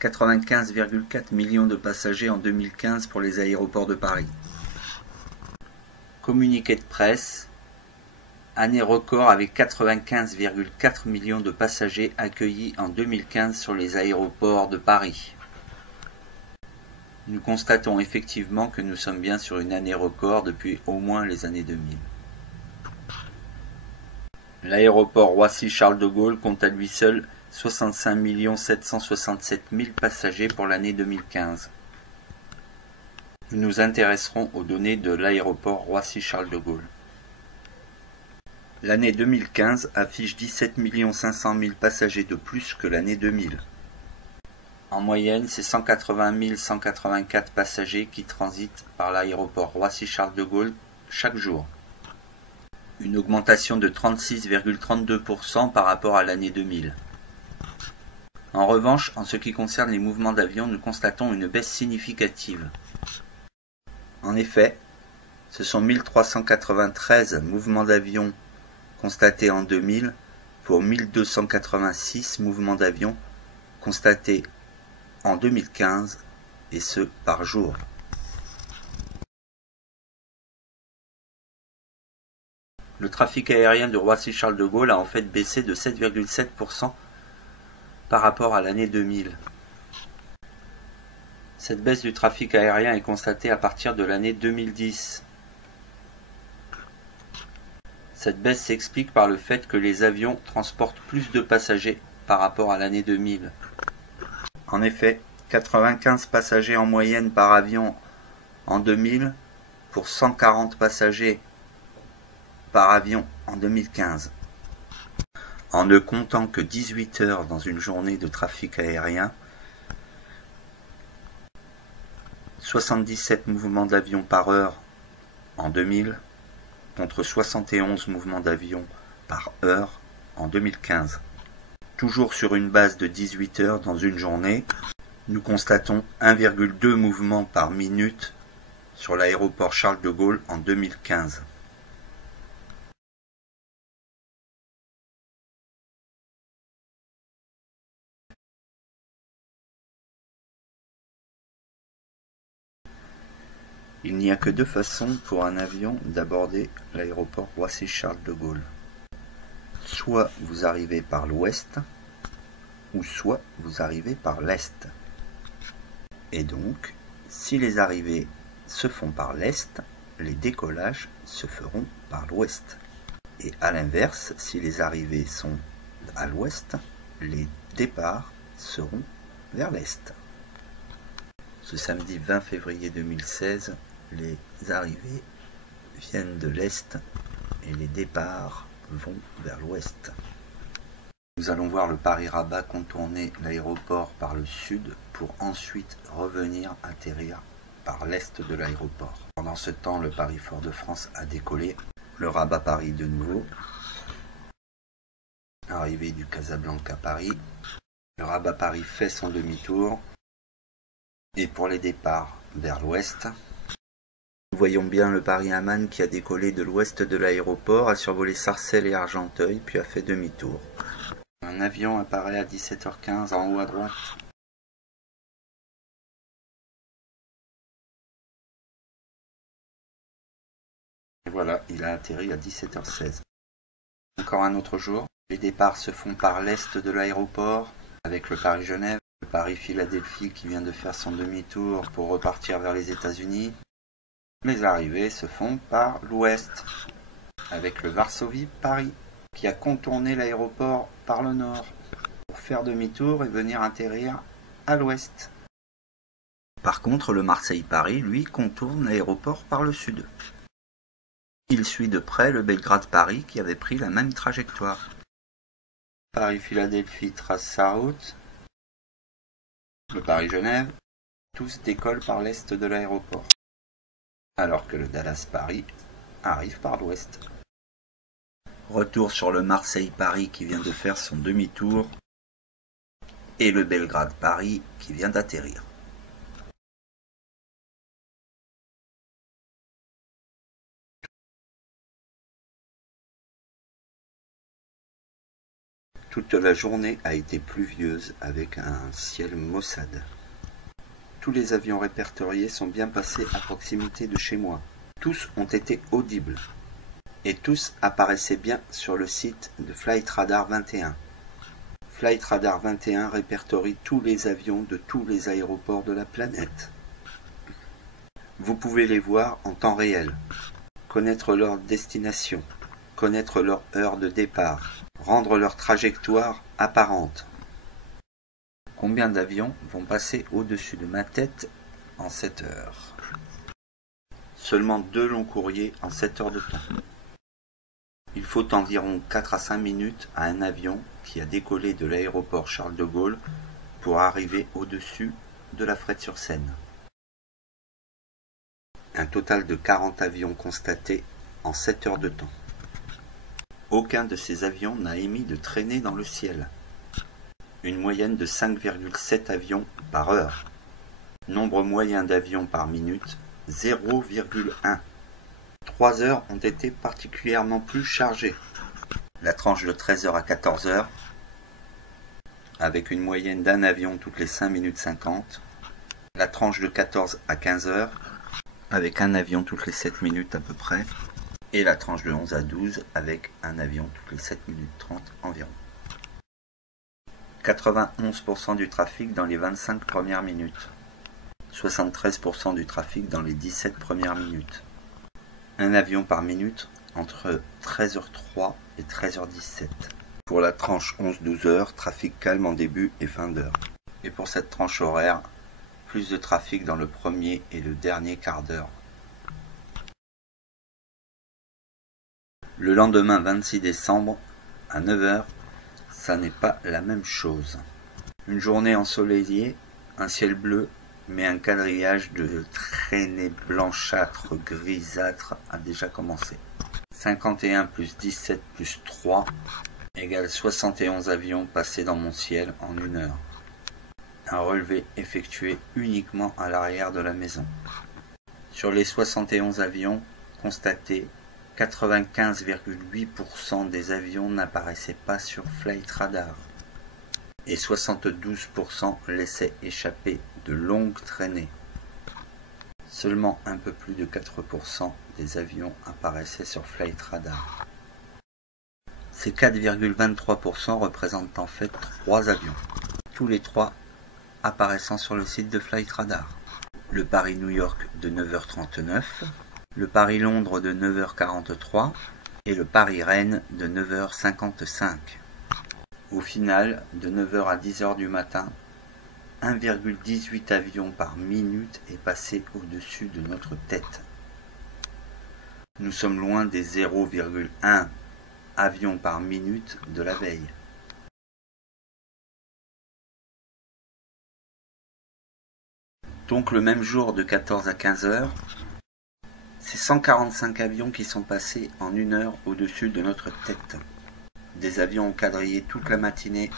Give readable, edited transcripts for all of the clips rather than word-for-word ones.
95,4 millions de passagers en 2015 pour les aéroports de Paris. Communiqué de presse, année record avec 95,4 millions de passagers accueillis en 2015 sur les aéroports de Paris. Nous constatons effectivement que nous sommes bien sur une année record depuis au moins les années 2000. L'aéroport Roissy-Charles de Gaulle compte à lui seul 65 767 000 passagers pour l'année 2015. Nous nous intéresserons aux données de l'aéroport Roissy-Charles de Gaulle. L'année 2015 affiche 17 500 000 passagers de plus que l'année 2000. En moyenne, c'est 180 184 passagers qui transitent par l'aéroport Roissy-Charles de Gaulle chaque jour. Une augmentation de 36,32% par rapport à l'année 2000. En revanche, en ce qui concerne les mouvements d'avion, nous constatons une baisse significative. En effet, ce sont 1393 mouvements d'avion constatés en 2000 pour 1286 mouvements d'avion constatés en 2015, et ce par jour. Le trafic aérien de Roissy-Charles de Gaulle a en fait baissé de 7,7% par rapport à l'année 2000. Cette baisse du trafic aérien est constatée à partir de l'année 2010. Cette baisse s'explique par le fait que les avions transportent plus de passagers par rapport à l'année 2000. En effet, 95 passagers en moyenne par avion en 2000 pour 140 passagers par avion en 2015. En ne comptant que 18 heures dans une journée de trafic aérien, 77 mouvements d'avion par heure en 2000 contre 71 mouvements d'avion par heure en 2015. Toujours sur une base de 18 heures dans une journée, nous constatons 1,2 mouvements par minute sur l'aéroport Charles de Gaulle en 2015. Il n'y a que deux façons pour un avion d'aborder l'aéroport Roissy-Charles de Gaulle. Soit vous arrivez par l'ouest, ou soit vous arrivez par l'est. Et donc, si les arrivées se font par l'est, les décollages se feront par l'ouest. Et à l'inverse, si les arrivées sont à l'ouest, les départs seront vers l'est. Ce samedi 20 février 2016, les arrivées viennent de l'est et les départs vont vers l'ouest. Nous allons voir le Paris-Rabat contourner l'aéroport par le sud pour ensuite revenir atterrir par l'est de l'aéroport. Pendant ce temps, le Paris-Fort-de-France a décollé. Le Rabat-Paris de nouveau. Arrivée du Casablanca Paris. Le Rabat-Paris fait son demi-tour. Et pour les départs vers l'ouest, nous voyons bien le Paris-Amman qui a décollé de l'ouest de l'aéroport, a survolé Sarcelles et Argenteuil, puis a fait demi-tour. Un avion apparaît à 17h15 en haut à droite. Et voilà, il a atterri à 17h16. Encore un autre jour. Les départs se font par l'est de l'aéroport, avec le Paris-Genève, le Paris-Philadelphie qui vient de faire son demi-tour pour repartir vers les États-Unis. Les arrivées se font par l'ouest, avec le Varsovie-Paris, qui a contourné l'aéroport par le nord, pour faire demi-tour et venir atterrir à l'ouest. Par contre, le Marseille-Paris, lui, contourne l'aéroport par le sud. Il suit de près le Belgrade-Paris qui avait pris la même trajectoire. Paris-Philadelphie trace sa route. Le Paris-Genève, tous décollent par l'est de l'aéroport. Alors que le Dallas-Paris arrive par l'ouest. Retour sur le Marseille-Paris qui vient de faire son demi-tour et le Belgrade-Paris qui vient d'atterrir. Toute la journée a été pluvieuse avec un ciel maussade. Tous les avions répertoriés sont bien passés à proximité de chez moi. Tous ont été audibles. Et tous apparaissaient bien sur le site de Flight Radar 21. Flight Radar 21 répertorie tous les avions de tous les aéroports de la planète. Vous pouvez les voir en temps réel, connaître leur destination, connaître leur heure de départ, rendre leur trajectoire apparente. Combien d'avions vont passer au-dessus de ma tête en 7 heures? Seulement 2 longs courriers en 7 heures de temps. Il faut environ 4 à 5 minutes à un avion qui a décollé de l'aéroport Charles de Gaulle pour arriver au-dessus de la Frette-sur-Seine. Un total de 40 avions constatés en 7 heures de temps. Aucun de ces avions n'a émis de traînée dans le ciel. Une moyenne de 5,7 avions par heure. Nombre moyen d'avions par minute, 0,1. 3 heures ont été particulièrement plus chargées. La tranche de 13h à 14h, avec une moyenne d'un avion toutes les 5 minutes 50. La tranche de 14 à 15h, avec un avion toutes les 7 minutes à peu près. Et la tranche de 11 à 12 avec un avion toutes les 7 minutes 30 environ. 91% du trafic dans les 25 premières minutes. 73% du trafic dans les 17 premières minutes. Un avion par minute entre 13h03 et 13h17. Pour la tranche 11-12 heures, trafic calme en début et fin d'heure. Et pour cette tranche horaire, plus de trafic dans le premier et le dernier quart d'heure. Le lendemain 26 décembre, à 9 h, ça n'est pas la même chose. Une journée ensoleillée, un ciel bleu, mais un quadrillage de traînées blanchâtres grisâtres a déjà commencé. 51 plus 17 plus 3 égale 71 avions passés dans mon ciel en 1 heure. Un relevé effectué uniquement à l'arrière de la maison. Sur les 71 avions constatés, 95,8% des avions n'apparaissaient pas sur Flight Radar et 72% laissaient échapper de longues traînées. Seulement un peu plus de 4% des avions apparaissaient sur Flight Radar. Ces 4,23% représentent en fait 3 avions, tous les 3 apparaissant sur le site de Flight Radar. Le Paris-New York de 9h39, le Paris-Londres de 9h43 et le Paris-Rennes de 9h55. Au final, de 9h à 10h du matin, 1,18 avions par minute est passé au-dessus de notre tête. Nous sommes loin des 0,1 avions par minute de la veille. Donc le même jour de 14 à 15 heures, c'est 145 avions qui sont passés en 1 heure au-dessus de notre tête. Des avions ont quadrillé toute la matinée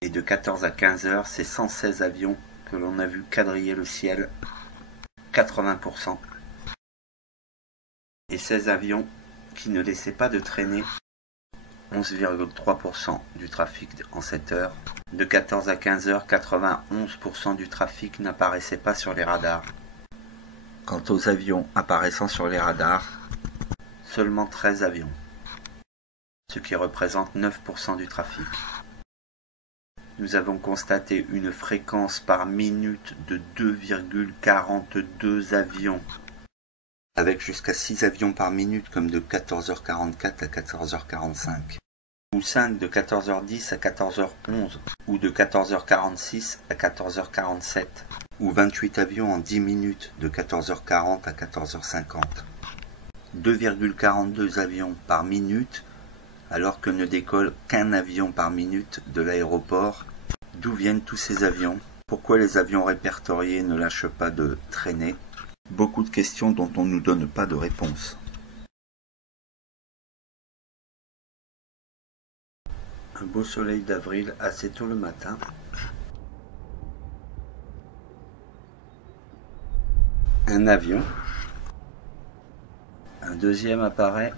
et de 14 à 15 heures, c'est 116 avions que l'on a vu quadriller le ciel, 80%. Et 16 avions qui ne laissaient pas de traînée, 11,3% du trafic en 7 heures. De 14 à 15 heures, 91% du trafic n'apparaissait pas sur les radars. Quant aux avions apparaissant sur les radars, seulement 13 avions, ce qui représente 9% du trafic. Nous avons constaté une fréquence par minute de 2,42 avions, avec jusqu'à 6 avions par minute comme de 14h44 à 14h45, ou 5 de 14h10 à 14h11, ou de 14h46 à 14h47. Ou 28 avions en 10 minutes de 14h40 à 14h50. 2,42 avions par minute alors que ne décolle qu'un avion par minute de l'aéroport. D'où viennent tous ces avions? Pourquoi les avions répertoriés ne lâchent pas de traînées? Beaucoup de questions dont on ne nous donne pas de réponse. Un beau soleil d'avril assez tôt le matin. Un avion, un deuxième apparaît,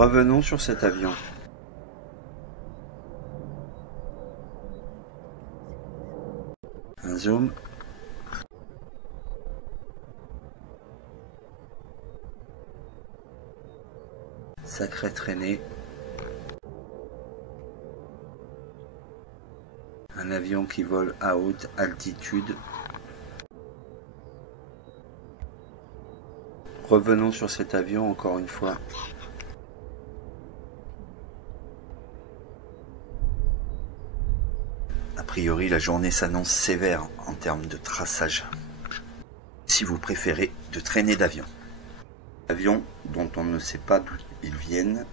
Revenons sur cet avion. Un zoom. Sacrée traînée. Un avion qui vole à haute altitude. Revenons sur cet avion encore une fois. A priori, la journée s'annonce sévère en termes de traçage. Si vous préférez, de traînée d'avion. Avions dont on ne sait pas d'où ils viennent.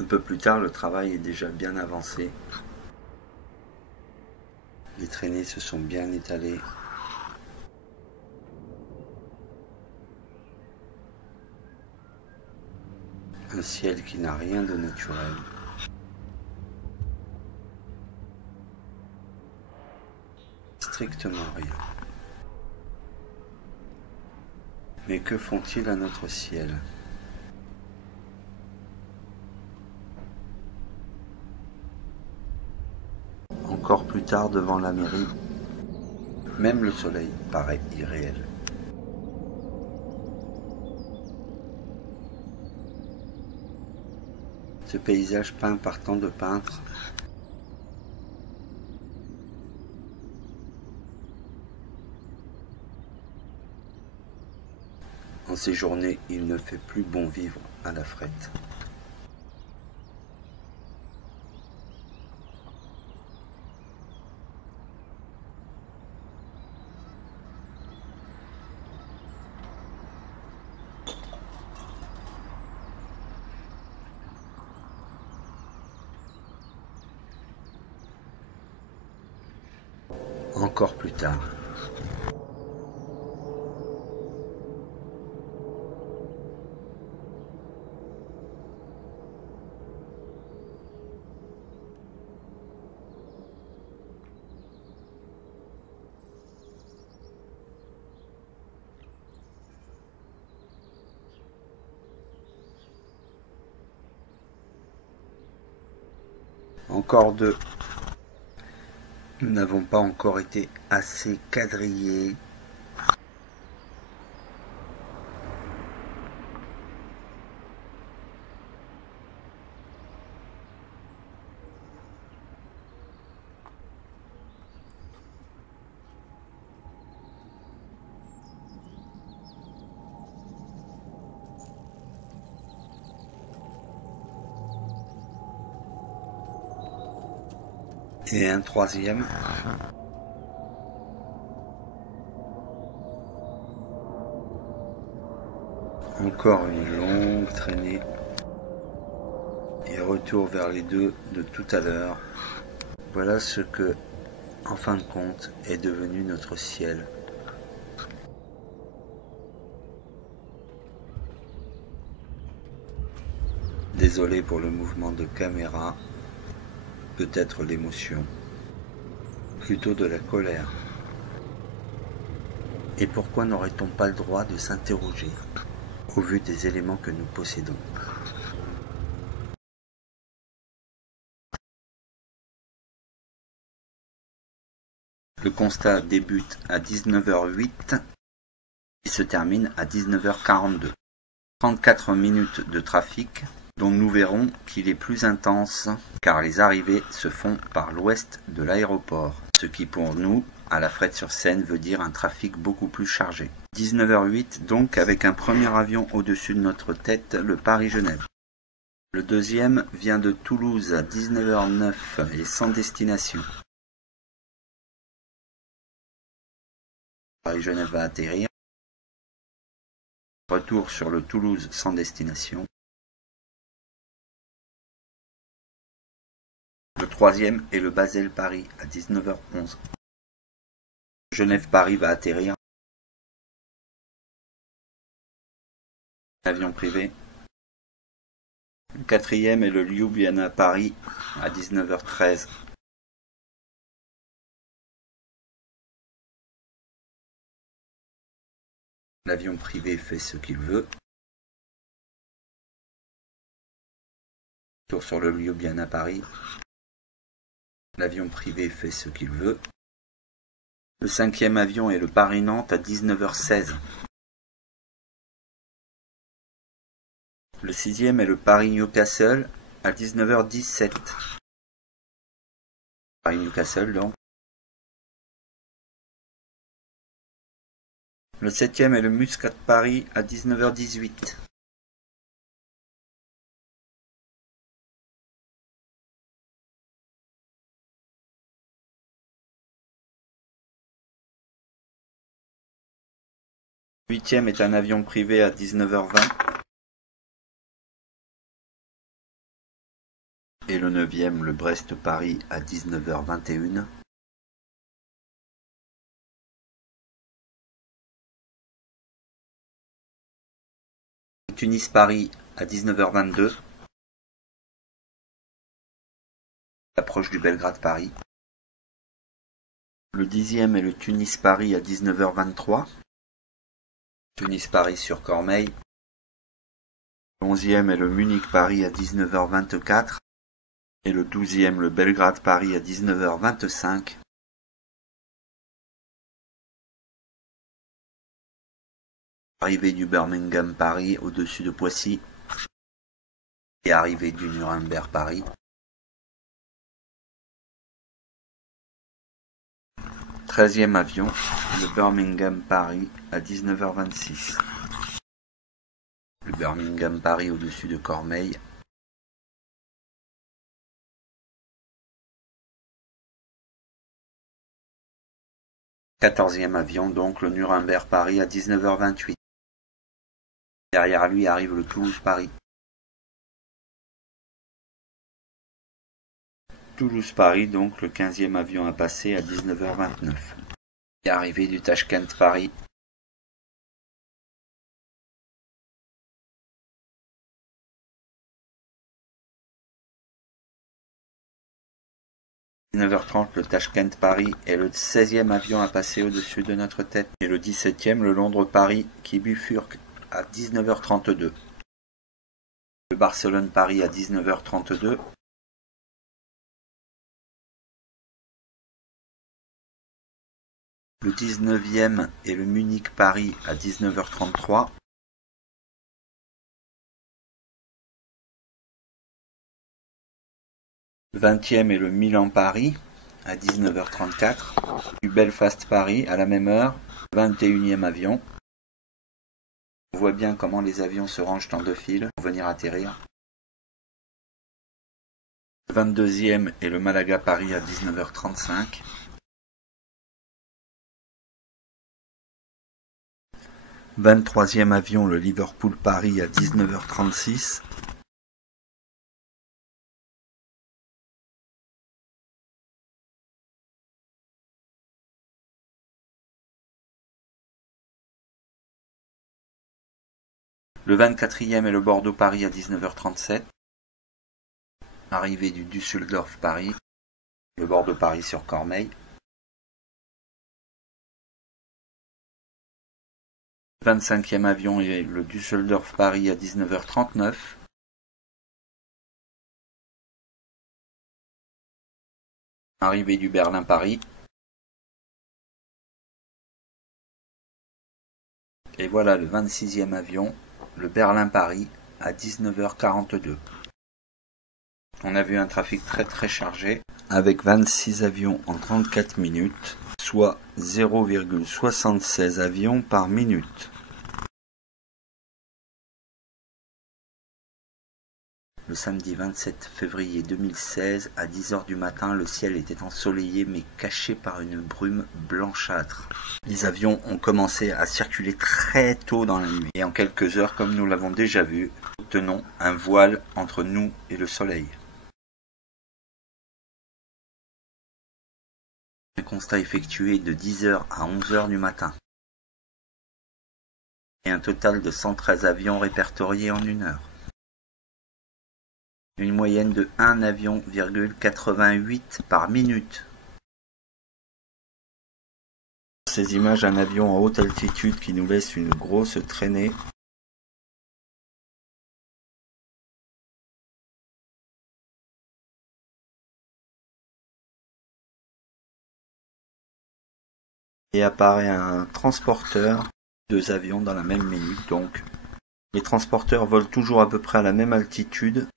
Un peu plus tard, le travail est déjà bien avancé. Les traînées se sont bien étalées. Un ciel qui n'a rien de naturel. Strictement rien. Mais que font-ils à notre ciel ? Encore plus tard devant la mairie, même le soleil paraît irréel. Ce paysage peint par tant de peintres en ces journées, il ne fait plus bon vivre à la frette. Encore plus tard. Encore deux. Nous n'avons pas encore été assez quadrillés. Et un troisième. Encore une longue traînée. Et retour vers les deux de tout à l'heure. Voilà ce que, en fin de compte, est devenu notre ciel. Désolé pour le mouvement de caméra. Peut-être l'émotion, plutôt de la colère. Et pourquoi n'aurait-on pas le droit de s'interroger au vu des éléments que nous possédons ? Le constat débute à 19h08 et se termine à 19h42. 34 minutes de trafic dont nous verrons qu'il est plus intense car les arrivées se font par l'ouest de l'aéroport, ce qui pour nous, à La Frette-sur-Seine, veut dire un trafic beaucoup plus chargé. 19h08 donc avec un premier avion au-dessus de notre tête, le Paris-Genève. Le deuxième vient de Toulouse à 19h09 et sans destination. Paris-Genève va atterrir. Retour sur le Toulouse sans destination. Le troisième est le Basel-Paris à 19h11. Genève-Paris va atterrir. Avion privé. Le quatrième est le Ljubljana-Paris à 19h13. L'avion privé fait ce qu'il veut. Retour sur le lieu bien à Paris. L'avion privé fait ce qu'il veut. Le 5e avion est le Paris-Nantes à 19h16. Le 6e est le Paris-Newcastle à 19h17. Paris-Newcastle donc. Le 7e est le Muscat-Paris à 19h18. Le 8e est un avion privé à 19h20. Et le 9e, le Brest-Paris à 19h21. Tunis-Paris à 19h22. Approche du Belgrade-Paris. Le 10e est le Tunis-Paris à 19h23. Tunis-Paris sur Cormeilles. Le 11e est le Munich-Paris à 19h24. Et le 12e, le Belgrade-Paris à 19h25. Arrivée du Birmingham-Paris au-dessus de Poissy. Et arrivée du Nuremberg-Paris. 13e avion, le Birmingham-Paris à 19h26. Le Birmingham-Paris au-dessus de Cormeilles. « 14e avion, donc le Nuremberg-Paris à 19h28. Derrière lui arrive le Toulouse-Paris. Toulouse-Paris, donc le 15e avion à passer à 19h29. Et arrivée du Tachkent-Paris. À 19h30, le Tachkent-Paris est le 16e avion à passer au-dessus de notre tête. Et le 17e, le Londres-Paris qui bifurque à 19h32. Le Barcelone-Paris à 19h32. Le 19e est le Munich-Paris à 19h33. Le 20e est le Milan-Paris à 19h34. Du Belfast-Paris à la même heure, 21e avion. On voit bien comment les avions se rangent en deux files pour venir atterrir. Le 22e est le Malaga-Paris à 19h35. Le 23e avion, le Liverpool-Paris à 19h36. Le 24e est le Bordeaux-Paris à 19h37. Arrivée du Düsseldorf-Paris. Le Bordeaux-Paris sur Cormeilles. Le 25e avion est le Düsseldorf-Paris à 19h39. Arrivée du Berlin-Paris. Et voilà le 26e avion, le Berlin-Paris à 19h42. On a vu un trafic très chargé avec 26 avions en 34 minutes, soit 0,76 avions par minute. Le samedi 27 février 2016, à 10h du matin, le ciel était ensoleillé mais caché par une brume blanchâtre. Les avions ont commencé à circuler très tôt dans la nuit. Et en quelques heures, comme nous l'avons déjà vu, nous tenons un voile entre nous et le soleil. Un constat effectué de 10h à 11h du matin. Et un total de 113 avions répertoriés en une heure. Une moyenne de 1 avion,88 par minute. ces images un avion en haute altitude qui nous laisse une grosse traînée. Et apparaît un transporteur, 2 avions dans la même minute donc. Les transporteurs volent toujours à peu près à la même altitude.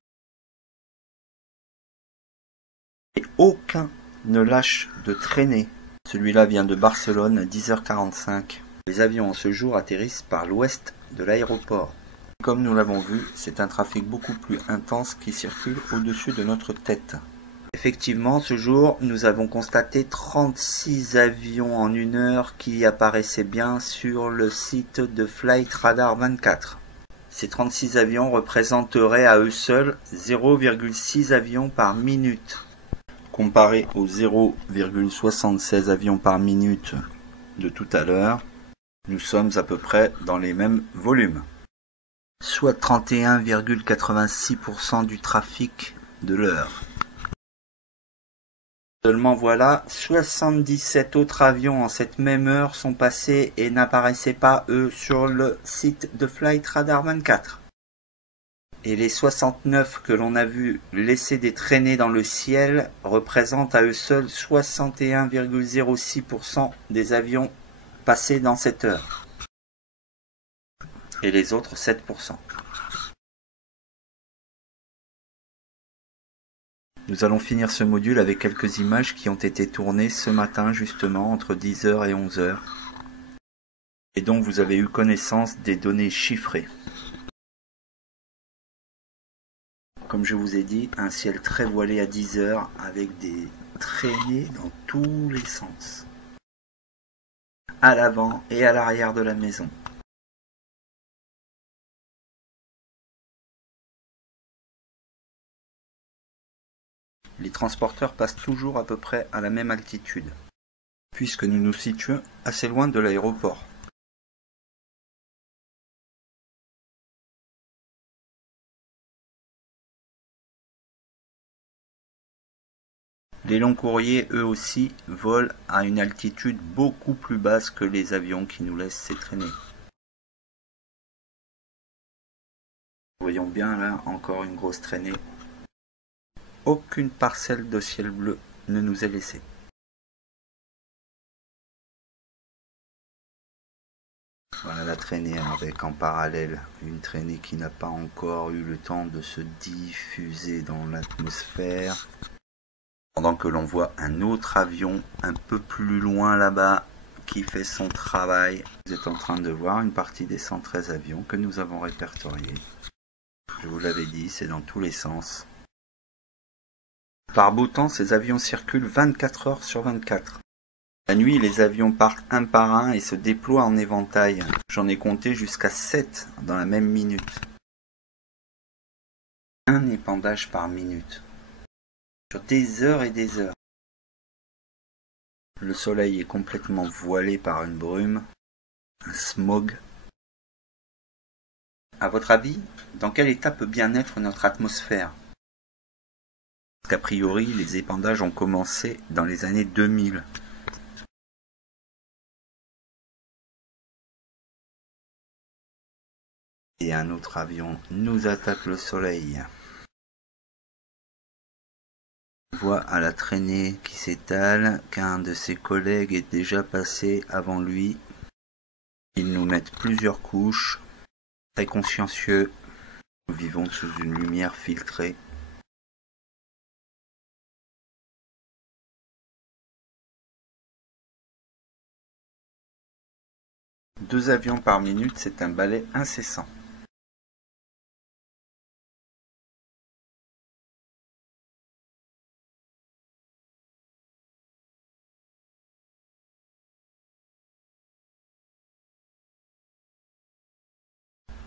Et aucun ne lâche de traînée. Celui-là vient de Barcelone à 10h45. Les avions en ce jour atterrissent par l'ouest de l'aéroport. Comme nous l'avons vu, c'est un trafic beaucoup plus intense qui circule au-dessus de notre tête. Effectivement, ce jour, nous avons constaté 36 avions en 1 heure qui apparaissaient bien sur le site de Flight Radar 24. Ces 36 avions représenteraient à eux seuls 0,6 avions par minute. Comparé aux 0,76 avions par minute de tout à l'heure, nous sommes à peu près dans les mêmes volumes. Soit 31,86% du trafic de l'heure. Seulement voilà, 77 autres avions en cette même heure sont passés et n'apparaissaient pas, eux, sur le site de Flight Radar 24. Et les 69 que l'on a vu laisser des traînées dans le ciel représentent à eux seuls 61,06% des avions passés dans cette heure. Et les autres 7%. Nous allons finir ce module avec quelques images qui ont été tournées ce matin justement entre 10h et 11h et dont vous avez eu connaissance des données chiffrées. Comme je vous ai dit, un ciel très voilé à 10h avec des traînées dans tous les sens, à l'avant et à l'arrière de la maison. Les transporteurs passent toujours à peu près à la même altitude, puisque nous nous situons assez loin de l'aéroport. Les longs courriers, eux aussi, volent à une altitude beaucoup plus basse que les avions qui nous laissent ces traînées. Voyons bien là, encore une grosse traînée. Aucune parcelle de ciel bleu ne nous est laissée. Voilà la traînée avec en parallèle une traînée qui n'a pas encore eu le temps de se diffuser dans l'atmosphère. Pendant que l'on voit un autre avion un peu plus loin là-bas qui fait son travail. Vous êtes en train de voir une partie des 113 avions que nous avons répertoriés. Je vous l'avais dit, c'est dans tous les sens. Par beau temps, ces avions circulent 24 heures sur 24. La nuit, les avions partent un par un et se déploient en éventail. J'en ai compté jusqu'à 7 dans la même minute. Un épandage par minute. Sur des heures et des heures. Le soleil est complètement voilé par une brume, un smog. À votre avis, dans quel état peut bien être notre atmosphère ? Parce qu'a priori, les épandages ont commencé dans les années 2000. Et un autre avion nous attaque le soleil. On voit à la traînée qui s'étale qu'un de ses collègues est déjà passé avant lui. Ils nous mettent plusieurs couches, très consciencieux. Nous vivons sous une lumière filtrée. Deux avions par minute, c'est un balai incessant.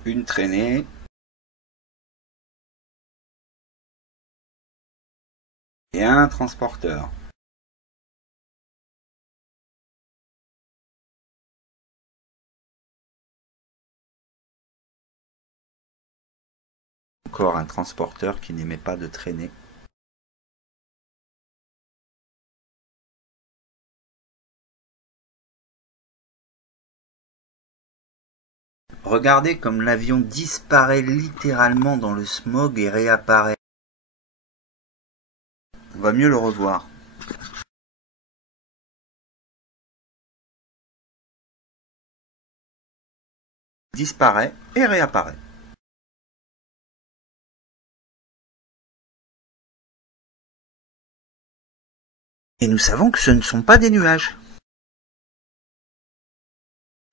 Une traînée. Et un transporteur. Encore un transporteur qui n'émet pas de traînée. Regardez comme l'avion disparaît littéralement dans le smog et réapparaît. On va mieux le revoir. Disparaît et réapparaît. Et nous savons que ce ne sont pas des nuages.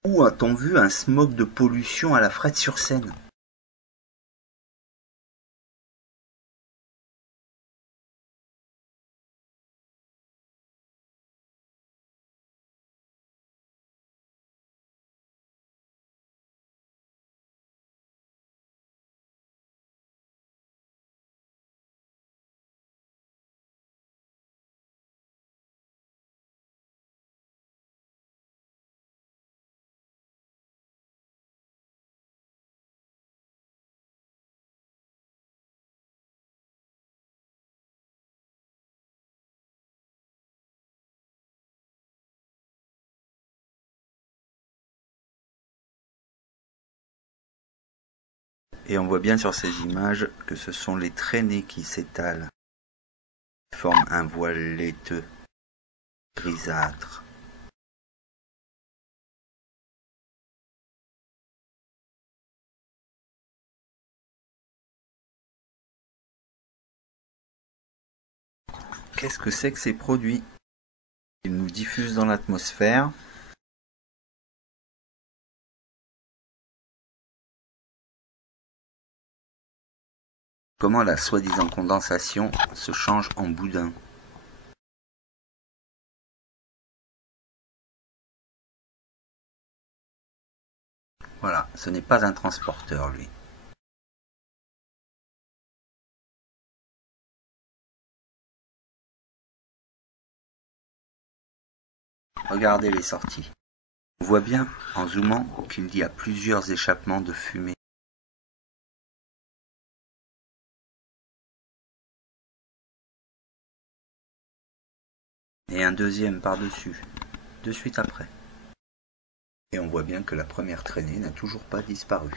Où a-t-on vu un smog de pollution à la Fresnes-sur-Seine? Et on voit bien sur ces images que ce sont les traînées qui s'étalent, qui forment un voile laiteux, grisâtre. Qu'est-ce que c'est que ces produits? Ils nous diffusent dans l'atmosphère. Comment la soi-disant condensation se change en boudin. Voilà, ce n'est pas un transporteur, lui. Regardez les sorties. On voit bien, en zoomant, qu'il y a plusieurs échappements de fumée. Et un deuxième par-dessus, de suite après. Et on voit bien que la première traînée n'a toujours pas disparu.